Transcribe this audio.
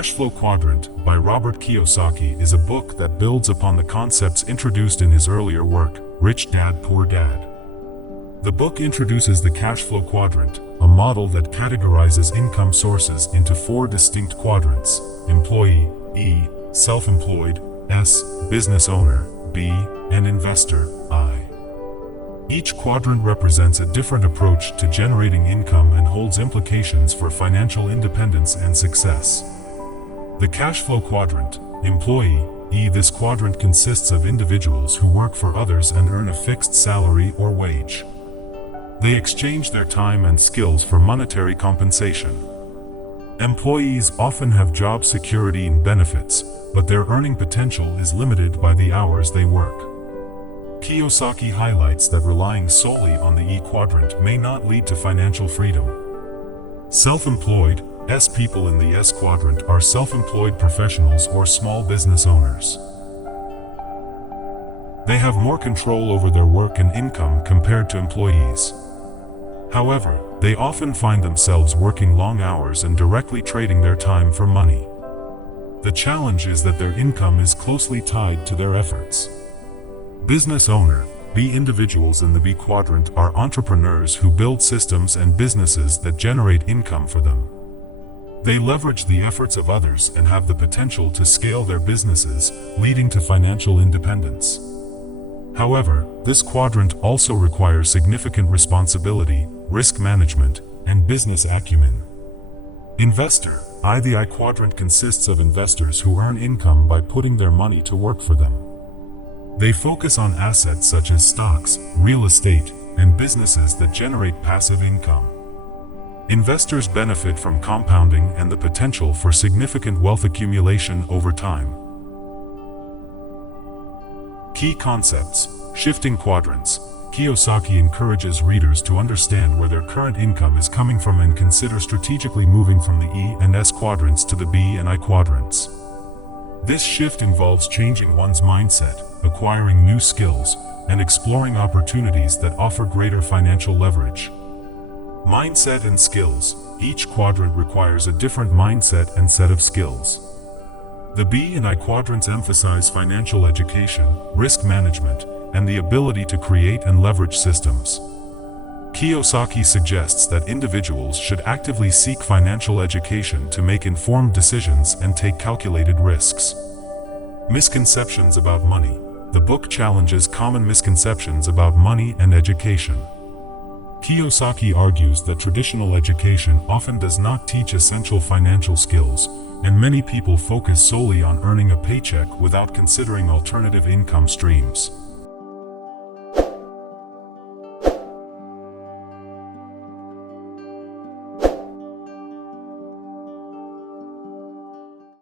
Cashflow Quadrant by Robert Kiyosaki is a book that builds upon the concepts introduced in his earlier work, Rich Dad, Poor Dad. The book introduces the Cashflow Quadrant, a model that categorizes income sources into four distinct quadrants: employee, E, self-employed, S, business owner, B, and investor, I. Each quadrant represents a different approach to generating income and holds implications for financial independence and success. The Cashflow Quadrant, employee, E. This quadrant consists of individuals who work for others and earn a fixed salary or wage. They exchange their time and skills for monetary compensation. Employees often have job security and benefits, but their earning potential is limited by the hours they work. Kiyosaki highlights that relying solely on the E quadrant may not lead to financial freedom. Self-employed, S people in the S quadrant are self-employed professionals or small business owners. They have more control over their work and income compared to employees. However, they often find themselves working long hours and directly trading their time for money. The challenge is that their income is closely tied to their efforts. Business owner, B individuals in the B quadrant are entrepreneurs who build systems and businesses that generate income for them. They leverage the efforts of others and have the potential to scale their businesses, leading to financial independence. However, this quadrant also requires significant responsibility, risk management, and business acumen. Investor, I. The I quadrant consists of investors who earn income by putting their money to work for them. They focus on assets such as stocks, real estate, and businesses that generate passive income. Investors benefit from compounding and the potential for significant wealth accumulation over time. Key concepts: shifting quadrants. Kiyosaki encourages readers to understand where their current income is coming from and consider strategically moving from the E and S quadrants to the B and I quadrants. This shift involves changing one's mindset, acquiring new skills, and exploring opportunities that offer greater financial leverage. Mindset and skills. Each quadrant requires a different mindset and set of skills. The B and I quadrants emphasize financial education, risk management, and the ability to create and leverage systems. Kiyosaki suggests that individuals should actively seek financial education to make informed decisions and take calculated risks. Misconceptions about money. The book challenges common misconceptions about money and education. Kiyosaki argues that traditional education often does not teach essential financial skills, and many people focus solely on earning a paycheck without considering alternative income streams.